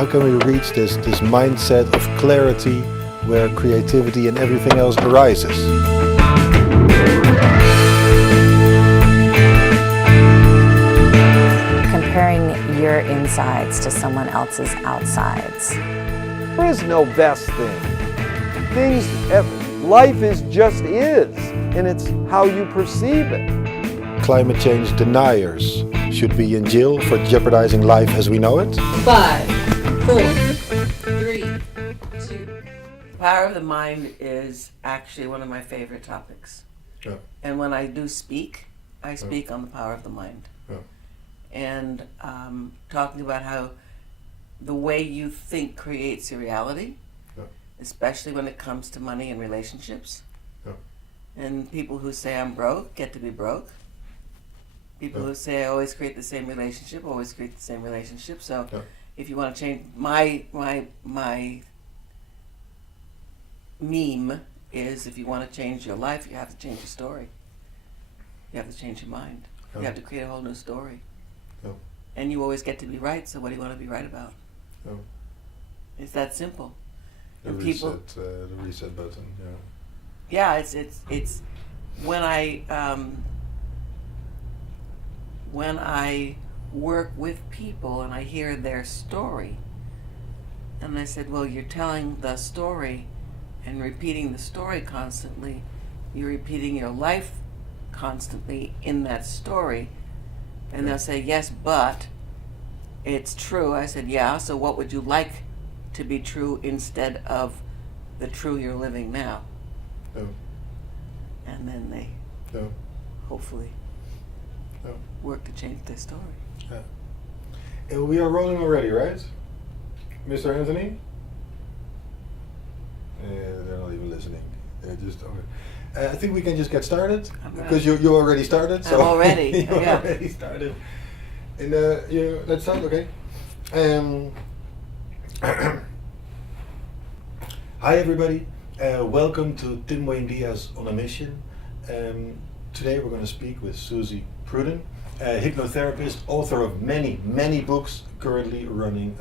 how can we reach this mindset of clarity where creativity and everything else arises? Comparing your insides to someone else's outsides. There is no best thing. Life is just is, and it's how you perceive it. Climate change deniers should be in jail for jeopardizing life as we know it. 5, 4, 3, 2. The power of the mind is actually one of my favorite topics. Yeah. And when I do speak, I speak on the power of the mind. Yeah. And talking about how the way you think creates your reality, especially when it comes to money and relationships. Yeah. And people who say I'm broke get to be broke. People who say I always create the same relationship, always create the same relationship. So if you want to change, my meme is, if you want to change your life, you have to change your story. You have to change your mind. You have to create a whole new story. And you always get to be right, so what do you want to be right about? It's that simple. The reset button, Yeah, it's when I work with people and I hear their story, and I said, well, you're telling the story and repeating the story constantly, you're repeating your life constantly in that story, and they'll say, yes, but it's true. I said, yeah, so what would you like to be true instead of the true you're living now? And then they hopefully work to change their story. And we are rolling already, right? Mr. Anthony? They're not even listening. They're just I think we can just get started because you already started. So I'm already. you already started. And let's start, okay? Hi everybody, welcome to Tim Buendia's On a Mission. Today we're going to speak with Suzy Prudden, a hypnotherapist, author of many books, currently running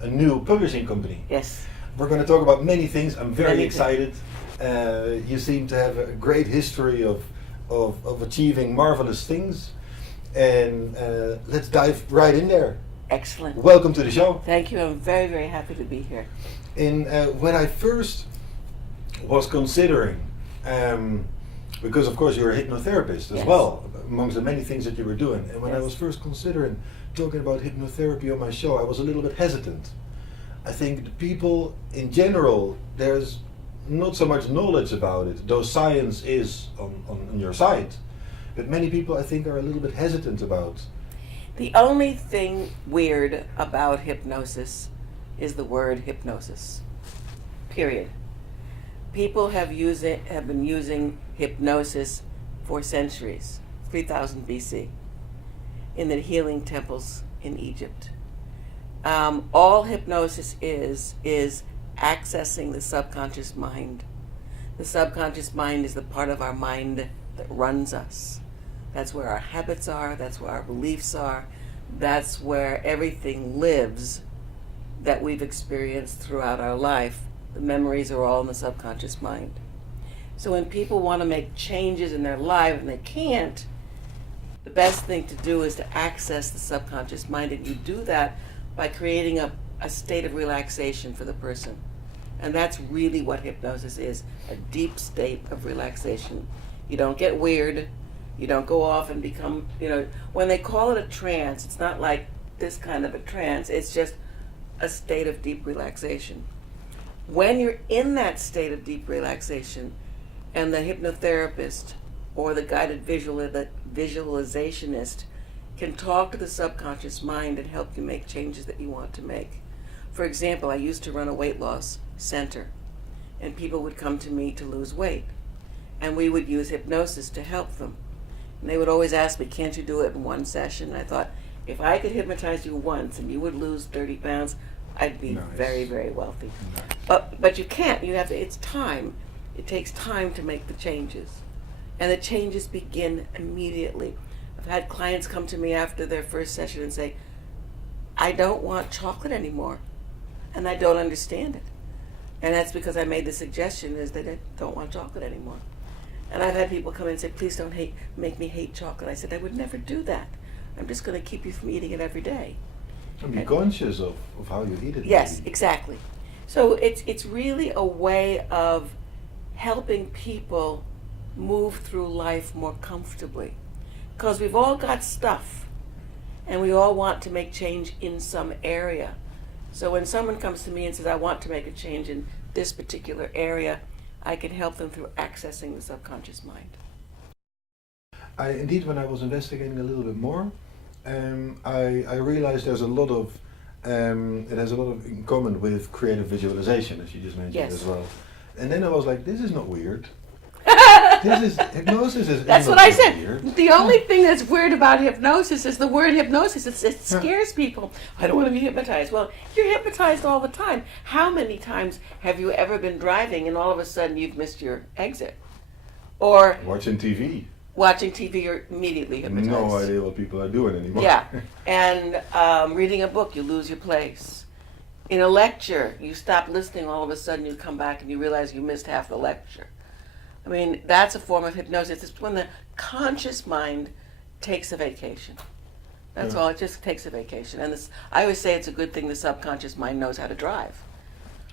a new publishing company. Yes. We're going to talk about many things. I'm very excited. You seem to have a great history of achieving marvelous things, and let's dive right in there. Excellent. Welcome to the show. Thank you. I'm very, very happy to be here. And when I first was considering, because of course you're a hypnotherapist as well, amongst the many things that you were doing, and when I was first considering talking about hypnotherapy on my show, I was a little bit hesitant. I think the people in general, there's not so much knowledge about it, though science is on your side, but many people I think are a little bit hesitant about. The only thing weird about hypnosis is the word hypnosis. Period. People have been using hypnosis for centuries, 3000 BC, in the healing temples in Egypt. All hypnosis is accessing the subconscious mind. The subconscious mind is the part of our mind that runs us. That's where our habits are, that's where our beliefs are, that's where everything lives that we've experienced throughout our life. The memories are all in the subconscious mind. So when people want to make changes in their life and they can't, the best thing to do is to access the subconscious mind, and you do that by creating a state of relaxation for the person. And that's really what hypnosis is, a deep state of relaxation. You don't get weird. You don't go off and become, when they call it a trance, it's not like this kind of a trance. It's just a state of deep relaxation. When you're in that state of deep relaxation, and the hypnotherapist or the guided visualizationist can talk to the subconscious mind and help you make changes that you want to make. For example, I used to run a weight loss center, and people would come to me to lose weight, and we would use hypnosis to help them. And they would always ask me, can't you do it in one session? And I thought, if I could hypnotize you once and you would lose 30 pounds, I'd be very, very wealthy. Nice. But you can't. You have to. It's time. It takes time to make the changes, and the changes begin immediately. I've had clients come to me after their first session and say, I don't want chocolate anymore. and I don't understand it. And that's because I made the suggestion is that I don't want chocolate anymore. And I've had people come in and say, please don't make me hate chocolate. I said, I would never do that. I'm just going to keep you from eating it every day. And be conscious of how you eat it. Yes, maybe. exactly. So it's really a way of helping people move through life more comfortably. Because we've all got stuff, and we all want to make change in some area. So when someone comes to me and says, I want to make a change in this particular area, I can help them through accessing the subconscious mind. Indeed, when I was investigating a little bit more, I realized there's a lot of, it has a lot of in common with creative visualization, as you just mentioned Yes. as well. And then I was like, this is not weird. Hypnosis is That's not what I so said. weird. The only thing that's weird about hypnosis is the word hypnosis. It scares people. I don't want to be hypnotized. Well, you're hypnotized all the time. How many times have you ever been driving and all of a sudden you've missed your exit? Or Watching TV. watching TV, you're immediately hypnotized. No idea what people are doing anymore. Yeah. And reading a book, you lose your place. In a lecture, you stop listening, all of a sudden you come back and you realize you missed half the lecture. I mean, that's a form of hypnosis. It's when the conscious mind takes a vacation. That's all. It just takes a vacation. And I always say it's a good thing the subconscious mind knows how to drive.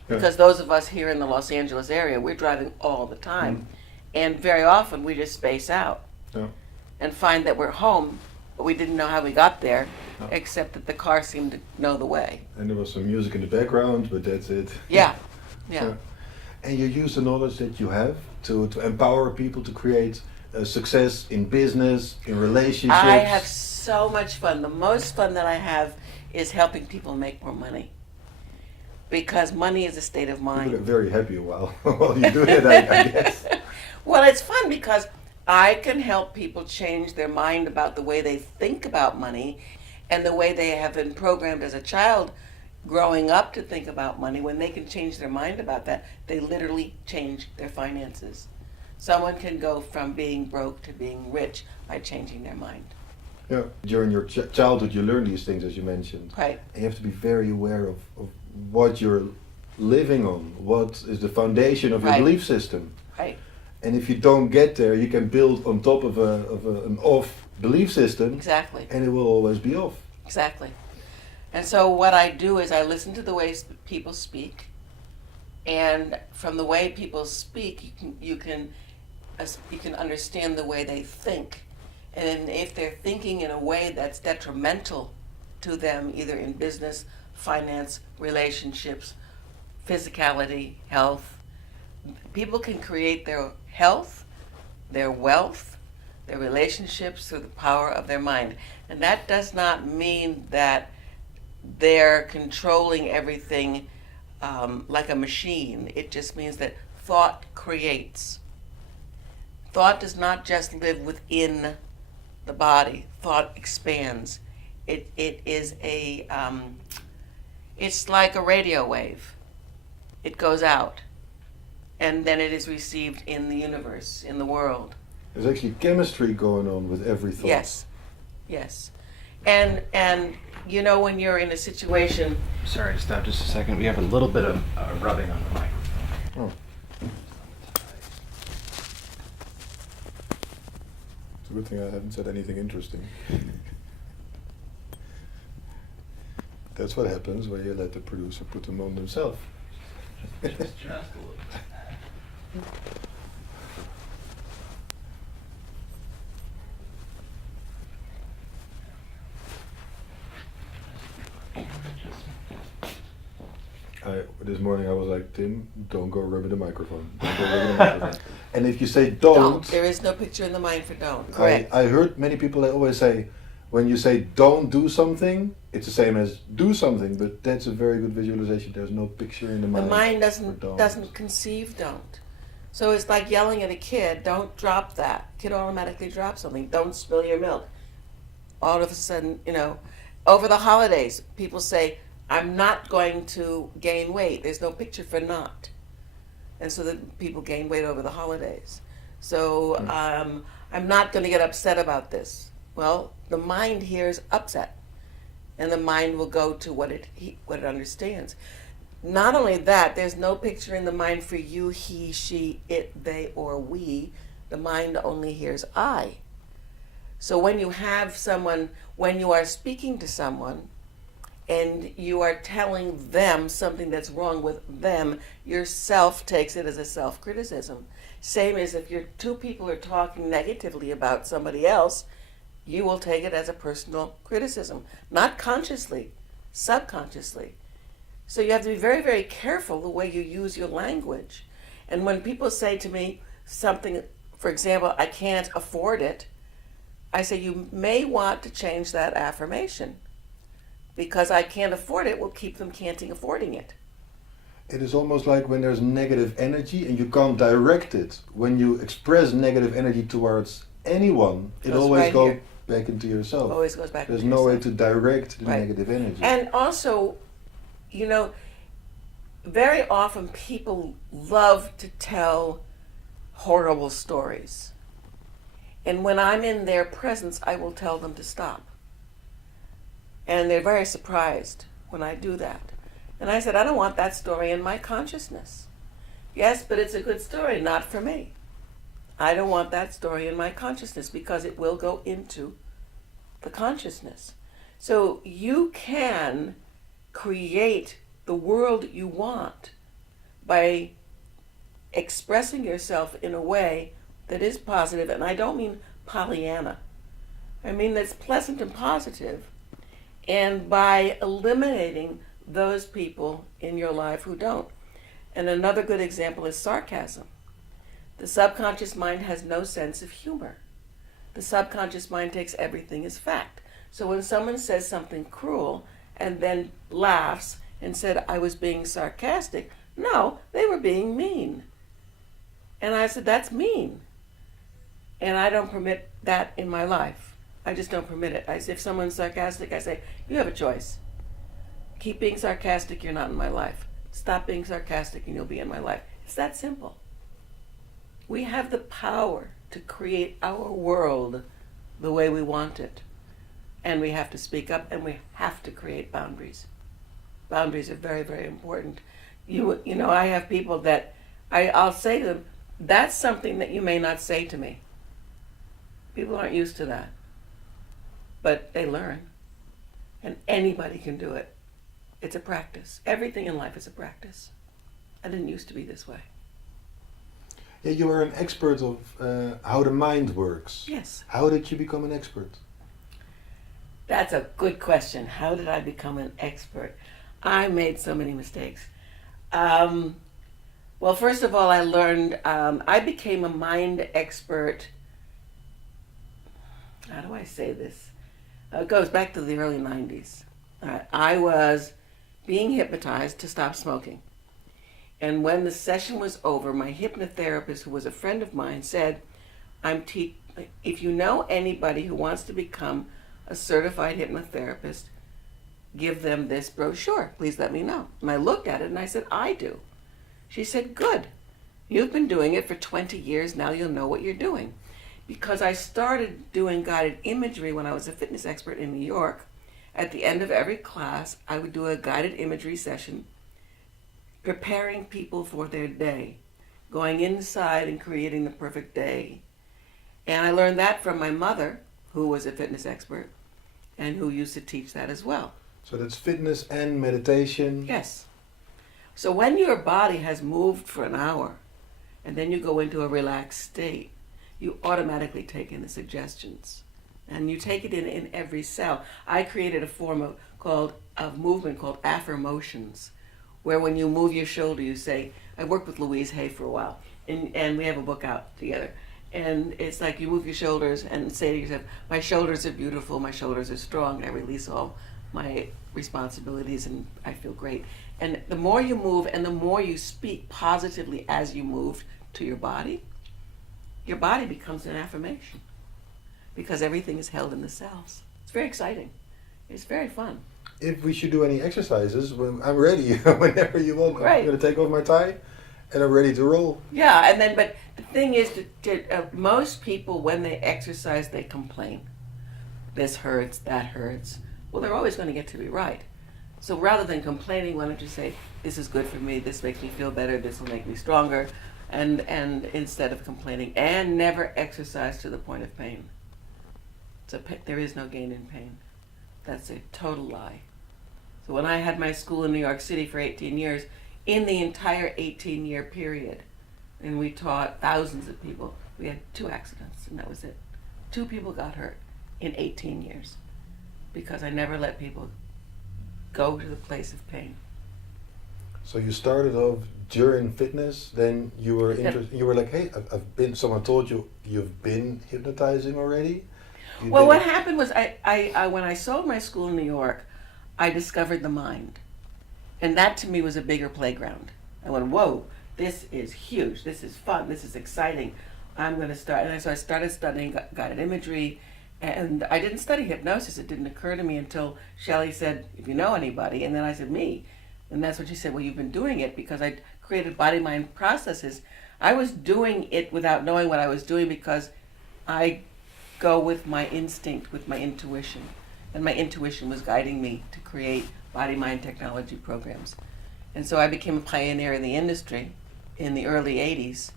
Because those of us here in the Los Angeles area, we're driving all the time. And very often we just space out and find that we're home, but we didn't know how we got there, except that the car seemed to know the way. And there was some music in the background, but that's it. Yeah. And you use the knowledge that you have to empower people to create success in business, in relationships. I have so much fun. The most fun that I have is helping people make more money. Because money is a state of mind. You look very happy while you do it, I guess. Well, it's fun because I can help people change their mind about the way they think about money and the way they have been programmed as a child growing up to think about money. When they can change their mind about that, they literally change their finances. Someone can go from being broke to being rich by changing their mind. Yeah. During your childhood, you learn these things, as you mentioned. Right. And you have to be very aware of what you're living on, what is the foundation of your belief system. Right. And if you don't get there, you can build on top of an off belief system. Exactly. And it will always be off. Exactly. And so what I do is I listen to the way people speak, and from the way people speak, you can understand the way they think. And if they're thinking in a way that's detrimental to them, either in business, finance, relationships, physicality, health, people can create their health, their wealth, their relationships through the power of their mind. And that does not mean that they're controlling everything like a machine. It just means that thought creates. Thought does not just live within the body. Thought expands. It is it's like a radio wave. It goes out, and then it is received in the universe, in the world. There's actually chemistry going on with every thought. Yes. And you know, when you're in a situation. Sorry, stop just a second. We have a little bit of rubbing on the microphone. Oh. It's a good thing I haven't said anything interesting. That's what happens when you let the producer put them on themselves. Just a little bit. This morning I was like, Tim, don't go rubbing the microphone. Don't go rubbing the microphone. And if you say don't, There is no picture in the mind for don't. Correct. I heard many people that always say, when you say don't do something, it's the same as do something, but that's a very good visualization. There's no picture in the mind. The mind for doesn't conceive don't. So it's like yelling at a kid, don't drop that. Kid automatically drops something. Don't spill your milk. All of a sudden, you know, over the holidays, people say, I'm not going to gain weight. There's no picture for not. And so that people gain weight over the holidays. So I'm not going to get upset about this. Well, the mind hears upset, and the mind will go to what it understands. not only that, there's no picture in the mind for you, he, she, it, they, or we. The mind only hears I. So when you have someone, when you are speaking to someone and you are telling them something that's wrong with them, yourself takes it as a self-criticism. Same as if two people are talking negatively about somebody else, you will take it as a personal criticism. Not consciously, subconsciously. So you have to be very, very careful the way you use your language. And when people say to me something, for example, I can't afford it, I say you may want to change that affirmation, because I can't afford it will keep them canting affording it. It is almost like when there's negative energy and you can't direct it. When you express negative energy towards anyone, it Goes always right goes here. back into yourself. Always goes back There's into no way yourself. to direct the Right. negative energy. And also, you know, very often people love to tell horrible stories. And when I'm in their presence, I will tell them to stop. And they're very surprised when I do that. And I said, I don't want that story in my consciousness. Yes, but it's a good story, not for me. I don't want that story in my consciousness because it will go into the consciousness. So you can create the world you want by expressing yourself in a way that is positive, and I don't mean Pollyanna. I mean that's pleasant and positive, and by eliminating those people in your life who don't. And another good example is sarcasm. The subconscious mind has no sense of humor. The subconscious mind takes everything as fact. So when someone says something cruel and then laughs and said, I was being sarcastic, no, they were being mean. And I said, that's mean. And I don't permit that in my life. I just don't permit it. If someone's sarcastic, I say, you have a choice. Keep being sarcastic, you're not in my life. Stop being sarcastic and you'll be in my life. It's that simple. We have the power to create our world the way we want it. And we have to speak up, and we have to create boundaries. Boundaries are very, very important. You know, I have people that I'll say to them, that's something that you may not say to me. People aren't used to that. But they learn. And anybody can do it. It's a practice. Everything in life is a practice. I didn't used to be this way. Yeah, you are an expert of how the mind works. Yes. How did you become an expert? That's a good question. How did I become an expert? I made so many mistakes. Well, first of all, I learned, I became a mind expert. How do I say this? It goes back to the early 90s. I was being hypnotized to stop smoking. And when the session was over, my hypnotherapist, who was a friend of mine, said, if you know anybody who wants to become a certified hypnotherapist, give them this brochure. Please let me know. And I looked at it and I said, I do. She said, good. You've been doing it for 20 years. Now you'll know what you're doing. Because I started doing guided imagery when I was a fitness expert in New York. At the end of every class, I would do a guided imagery session, preparing people for their day, going inside and creating the perfect day. And I learned that from my mother, who was a fitness expert, and who used to teach that as well. So that's fitness and meditation. Yes. So when your body has moved for an hour, and then you go into a relaxed state, you automatically take in the suggestions. And you take it in every cell. I created a form of movement called affirmations, where when you move your shoulder, you say, I worked with Louise Hay for a while, and we have a book out together. And it's like you move your shoulders and say to yourself, my shoulders are beautiful, my shoulders are strong, I release all my responsibilities and I feel great. And the more you move and the more you speak positively as you move to your body becomes an affirmation, because everything is held in the cells. It's very exciting. It's very fun. If we should do any exercises, I'm ready whenever you want. Great. I'm going to take off my tie and I'm ready to roll. Yeah, and then, but the thing is, most people, when they exercise, they complain. This hurts, that hurts. Well, they're always going to get to be right. So rather than complaining, why don't you say, this is good for me, this makes me feel better, this will make me stronger, and instead of complaining, and never exercise to the point of pain. So there is no gain in pain. That's a total lie. So when I had my school in New York City for 18 years, in the entire 18-year period, and we taught thousands of people, we had 2 accidents, and that was it. 2 people got hurt in 18 years because I never let people go to the place of pain. So you started off during fitness, then you were you were like, hey, I've been. Someone told you you've been hypnotizing already. Well, what happened was I when I sold my school in New York, I discovered the mind, and that to me was a bigger playground. I went, whoa, this is huge. This is fun. This is exciting. I'm going to start. And so I started studying guided imagery, and I didn't study hypnosis. It didn't occur to me until Shelley said, if you know anybody, and then I said, me. And that's when she said, well, you've been doing it because I created body-mind processes. I was doing it without knowing what I was doing because I go with my instinct, with my intuition. And my intuition was guiding me to create body-mind technology programs. And so I became a pioneer in the industry in the early 80s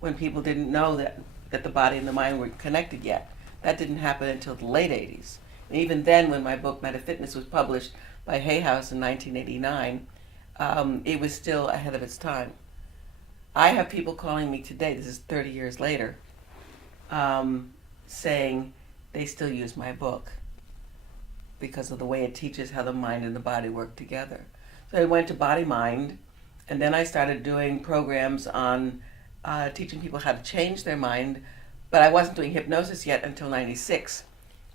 when people didn't know that the body and the mind were connected yet. That didn't happen until the late 80s. And even then, when my book Metafitness was published by Hay House in 1989, it was still ahead of its time. I have people calling me today, this is 30 years later, saying they still use my book because of the way it teaches how the mind and the body work together. So I went to Body Mind, and then I started doing programs on teaching people how to change their mind, but I wasn't doing hypnosis yet until 96.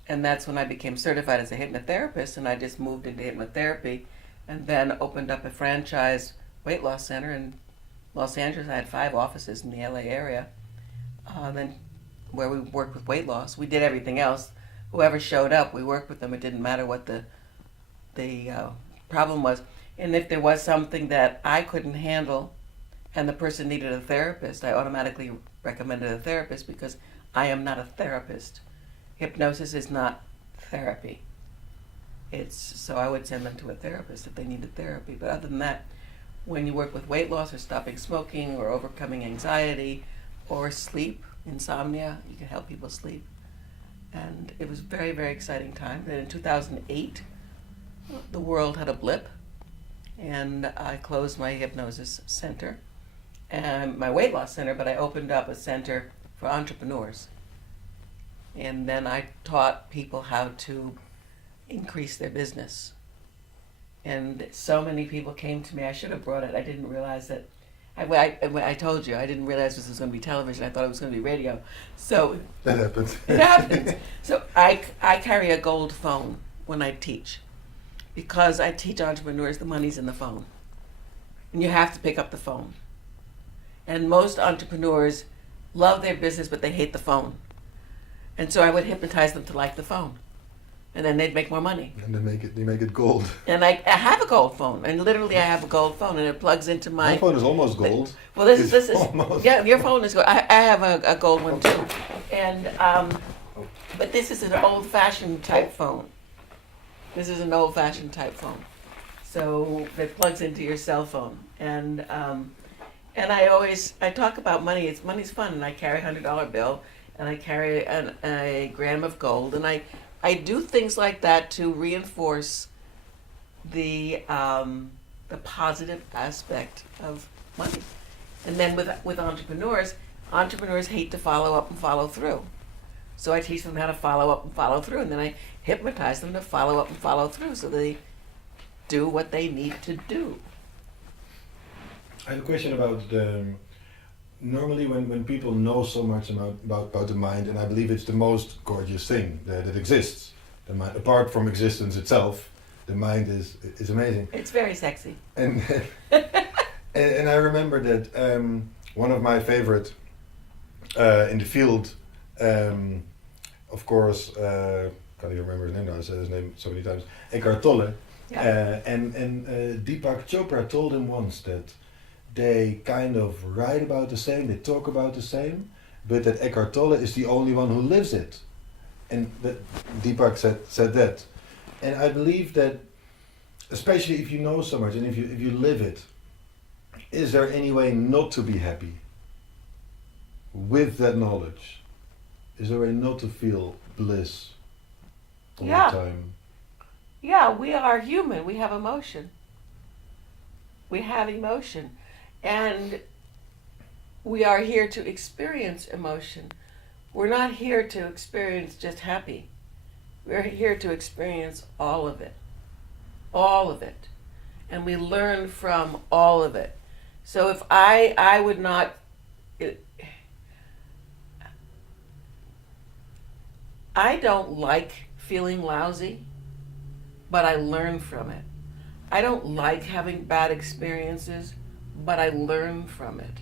And that's when I became certified as a hypnotherapist, and I just moved into hypnotherapy and then opened up a franchise weight loss center in Los Angeles. I had 5 offices in the LA area, then where we worked with weight loss. We did everything else. Whoever showed up, we worked with them. It didn't matter what the problem was. And if there was something that I couldn't handle and the person needed a therapist, I automatically recommended a therapist because I am not a therapist. Hypnosis is not therapy. So I would send them to a therapist if they needed therapy. But other than that, when you work with weight loss or stopping smoking or overcoming anxiety or sleep, insomnia, you can help people sleep. And it was a very, very exciting time. Then in 2008, the world had a blip, and I closed my hypnosis center and my weight loss center, but I opened up a center for entrepreneurs. And then I taught people how to increase their business. And so many people came to me. I should have brought it. I didn't realize that. I told you, I didn't realize this was going to be television. I thought it was going to be radio. So that happens. It happens. So I carry a gold phone when I teach. Because I teach entrepreneurs, the money's in the phone. And you have to pick up the phone. And most entrepreneurs love their business, but they hate the phone. And so I would hypnotize them to like the phone. And then they'd make more money. And they make it gold. And I have a gold phone. And literally I have a gold phone, and it plugs into my phone is almost gold. Well, this is almost. Yeah, your phone is gold. I have a gold one too. And but this is an old-fashioned type phone. This is an old-fashioned type phone. So it plugs into your cell phone. And I talk about money. Money's fun, and I carry a $100 bill, and I carry a gram of gold, and I do things like that to reinforce the positive aspect of money. And then with entrepreneurs hate to follow up and follow through. So I teach them how to follow up and follow through, and then I hypnotize them to follow up and follow through so they do what they need to do. I have a question about normally when people know so much about the mind, and I believe it's the most gorgeous thing that exists. The mind, apart from existence itself, the mind is amazing. It's very sexy. And and I remember that one of my favorite in the field, of course, can't even remember his name now. I said his name so many times. Eckhart Tolle. Yeah. And Deepak Chopra told him once that they kind of write about the same, they talk about the same, but that Eckhart Tolle is the only one who lives it. And that Deepak said that. And I believe that especially if you know so much and if you live it, is there any way not to be happy with that knowledge? Is there a way not to feel bliss all Yeah. the time? Yeah, we are human. We have emotion. We have emotion. And we are here to experience emotion. We're not here to experience just happy. We're here to experience all of it. All of it. And we learn from all of it. So if I would not... I don't like feeling lousy, but I learn from it. I don't like having bad experiences, but I learn from it.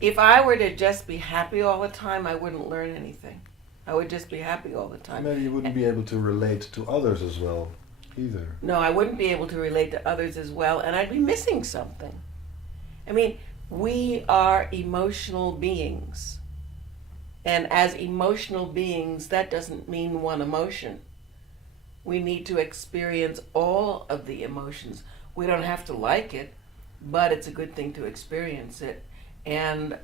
If I were to just be happy all the time, I wouldn't learn anything. I would just be happy all the time. Maybe you wouldn't be able to relate to others as well, either. No, I wouldn't be able to relate to others as well, and I'd be missing something. I mean, we are emotional beings. And as emotional beings, that doesn't mean one emotion. We need to experience all of the emotions. We don't have to like it, but it's a good thing to experience it. And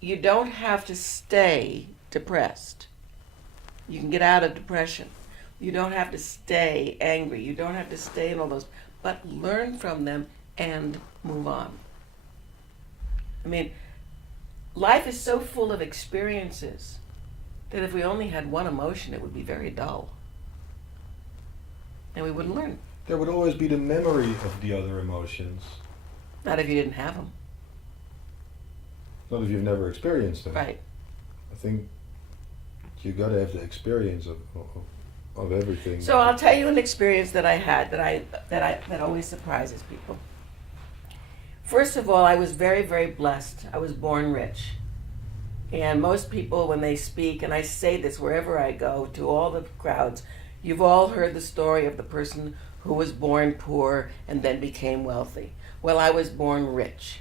you don't have to stay depressed. You can get out of depression. You don't have to stay angry. You don't have to stay in all those, but learn from them and move on. I mean, life is so full of experiences that if we only had one emotion, it would be very dull. And we wouldn't learn. There would always be the memory of the other emotions. Not if you didn't have them. Not if you've never experienced them. Right. I think you got to have the experience of everything. So I'll tell you an experience that I had that always surprises people. First of all, I was very, very blessed. I was born rich. And most people, when they speak, and I say this wherever I go to all the crowds, you've all heard the story of the person who was born poor and then became wealthy. Well, I was born rich.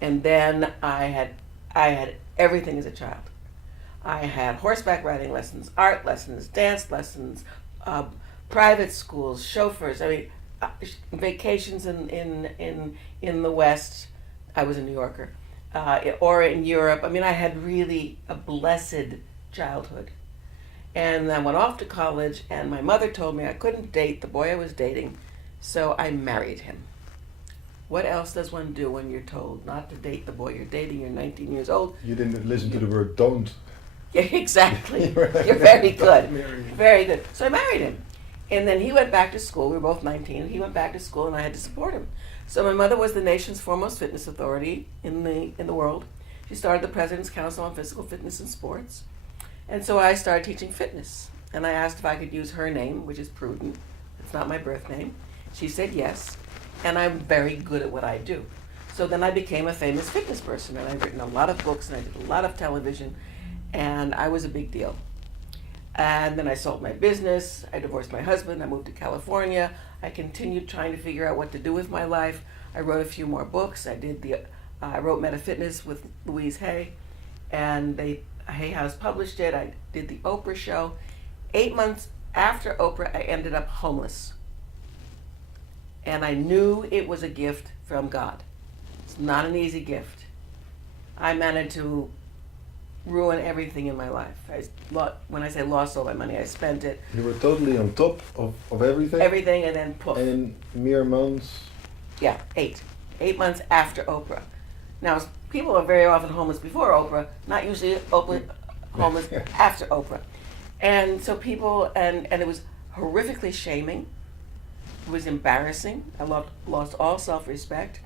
And then I had everything as a child. I had horseback riding lessons, art lessons, dance lessons, private schools, chauffeurs. I mean, vacations in the West. I was a New Yorker, or in Europe. I mean, I had really a blessed childhood. And I went off to college, and my mother told me I couldn't date the boy I was dating, so I married him. What else does one do when you're told not to date the boy you're dating? You're 19 years old. You didn't listen to the word "don't." Yeah, exactly. Right. You're very good. Very good. So I married him. And then he went back to school. We were both 19. He went back to school, and I had to support him. So my mother was the nation's foremost fitness authority in the world. She started the President's Council on Physical Fitness and Sports. And so I started teaching fitness. And I asked if I could use her name, which is Prudden. It's not my birth name. She said yes. And I'm very good at what I do. So then I became a famous fitness person, and I've written a lot of books, and I did a lot of television, and I was a big deal. And then I sold my business, I divorced my husband, I moved to California, I continued trying to figure out what to do with my life. I wrote a few more books. I wrote Meta Fitness with Louise Hay, and Hay House published it. I did the Oprah show. 8 months after Oprah, I ended up homeless. And I knew it was a gift from God. It's not an easy gift. I managed to ruin everything in my life. When I say lost all my money, I spent it. You were totally on top of everything? Everything, and then poof. And in mere months? Yeah, 8 months after Oprah. Now, people are very often homeless before Oprah, not usually homeless after Oprah. And so people, and it was horrifically shaming. It was embarrassing. I lost all self-respect,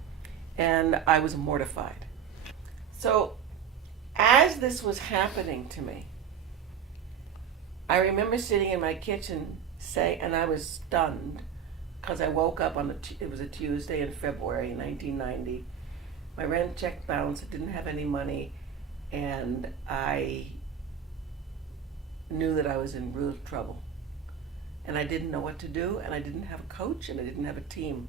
and I was mortified. So as this was happening to me, I remember sitting in my kitchen and I was stunned because I woke up it was a Tuesday in February 1990. My rent check bounced, I didn't have any money, and I knew that I was in real trouble. And I didn't know what to do, and I didn't have a coach, and I didn't have a team.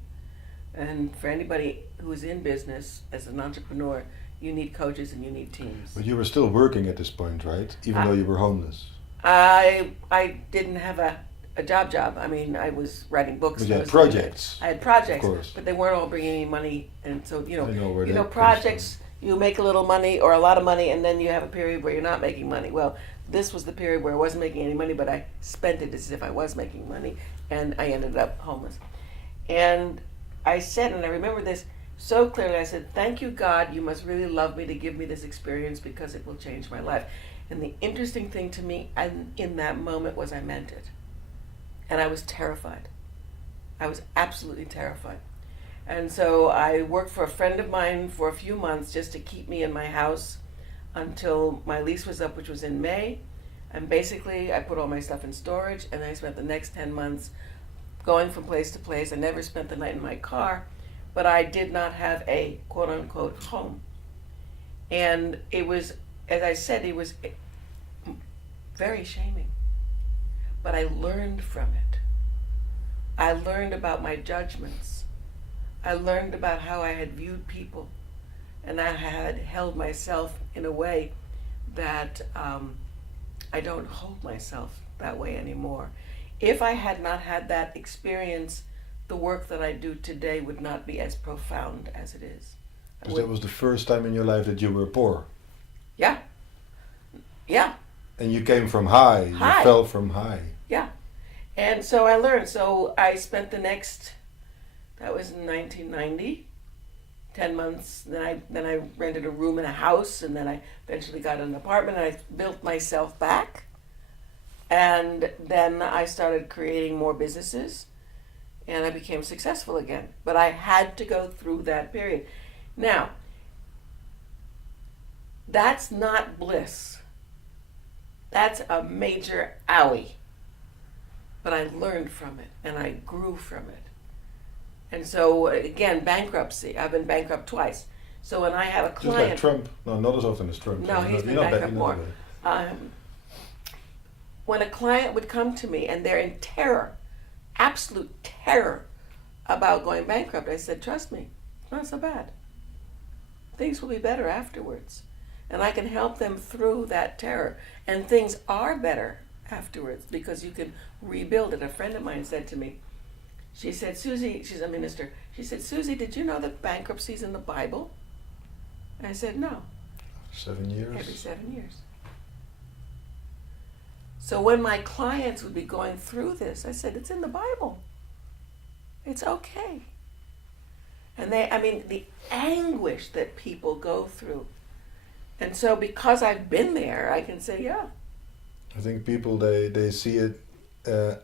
And for anybody who is in business as an entrepreneur, you need coaches and you need teams. But you were still working at this point, right? Even though you were homeless. I didn't have a job. I mean, I was writing books. But you I had was projects. I had projects, Of course. but they weren't all bringing me money. And so, I know where that comes projects, you make a little money or a lot of money, and then you have a period where you're not making money. Well, this was the period where I wasn't making any money, but I spent it as if I was making money, and I ended up homeless. And I said, and I remember this so clearly, I said, "Thank you, God, you must really love me to give me this experience because it will change my life." And the interesting thing to me in that moment was I meant it. And I was terrified. I was absolutely terrified. And so I worked for a friend of mine for a few months just to keep me in my house until my lease was up, which was in May. And basically, I put all my stuff in storage, and I spent the next 10 months going from place to place. I never spent the night in my car, but I did not have a quote-unquote home. And it was, as I said, it was very shaming. But I learned from it. I learned about my judgments. I learned about how I had viewed people, and I had held myself in a way that I don't hold myself that way anymore. If I had not had that experience, the work that I do today would not be as profound as it is. Because that was the first time in your life that you were poor. Yeah. Yeah. And you came from high. You fell from high. Yeah. And so I learned. So I spent the next, that was in 1990, 10 months. Then I rented a room in a house, and then I eventually got an apartment, and I built myself back. And then I started creating more businesses, and I became successful again. But I had to go through that period. Now, that's not bliss. That's a major owie. But I learned from it, and I grew from it. And so, again, bankruptcy. I've been bankrupt twice. So when I have a client... Just like Trump. No, not as often as Trump. No, he's been bankrupt more. When a client would come to me, and they're in terror, absolute terror, about going bankrupt, I said, trust me, it's not so bad. Things will be better afterwards. And I can help them through that terror. And things are better afterwards because you can rebuild it. A friend of mine said to me, she said, Suzy, she's a minister, she said, Suzy, did you know that bankruptcy's in the Bible? I said, no. 7 years? Every 7 years. So when my clients would be going through this, I said, it's in the Bible. It's okay. And the anguish that people go through. And so because I've been there, I can say, yeah. I think people, they see it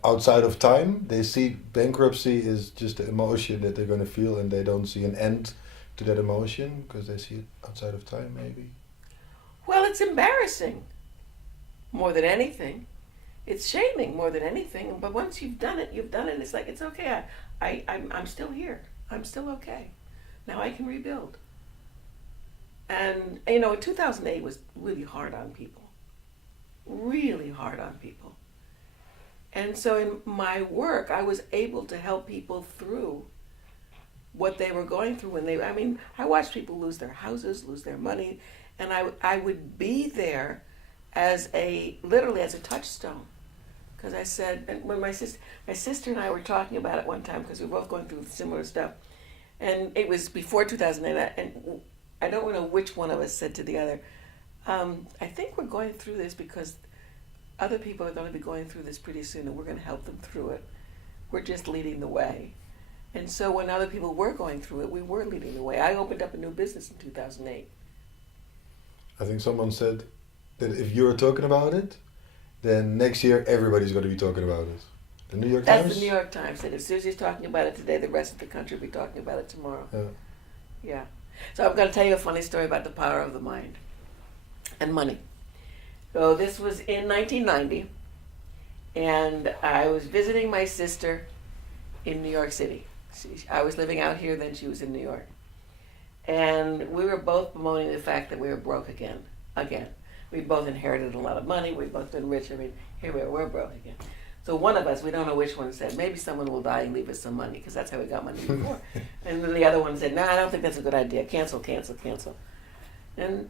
outside of time. They see bankruptcy is just the emotion that they're going to feel, and they don't see an end to that emotion because they see it outside of time, maybe. Well, it's embarrassing more than anything. It's shaming more than anything. But once you've done it, you've done it. It's like, it's okay. I'm still here. I'm still okay. Now I can rebuild. And, 2008 was really hard on people. Really hard on people. And so in my work, I was able to help people through what they were going through when I watched people lose their houses, lose their money, and I would be there literally as a touchstone. Because I said, and when my sister and I were talking about it one time, because we were both going through similar stuff, and it was before 2008, and I don't know which one of us said to the other, I think we're going through this because other people are going to be going through this pretty soon, and we're going to help them through it. We're just leading the way. And so when other people were going through it, we were leading the way. I opened up a new business in 2008. I think someone said that if you're talking about it, then next year everybody's going to be talking about it. The New York Times? That's the New York Times. And if Suzy's talking about it today, the rest of the country will be talking about it tomorrow. Yeah. Yeah. So I'm going to tell you a funny story about the power of the mind and money. So this was in 1990, and I was visiting my sister in New York City. I was living out here, then she was in New York. And we were both bemoaning the fact that we were broke again. We both inherited a lot of money, we've both been rich, here we are, we're broke again. So one of us, we don't know which one, said, maybe someone will die and leave us some money, because that's how we got money before. And then the other one said, no, I don't think that's a good idea, cancel. And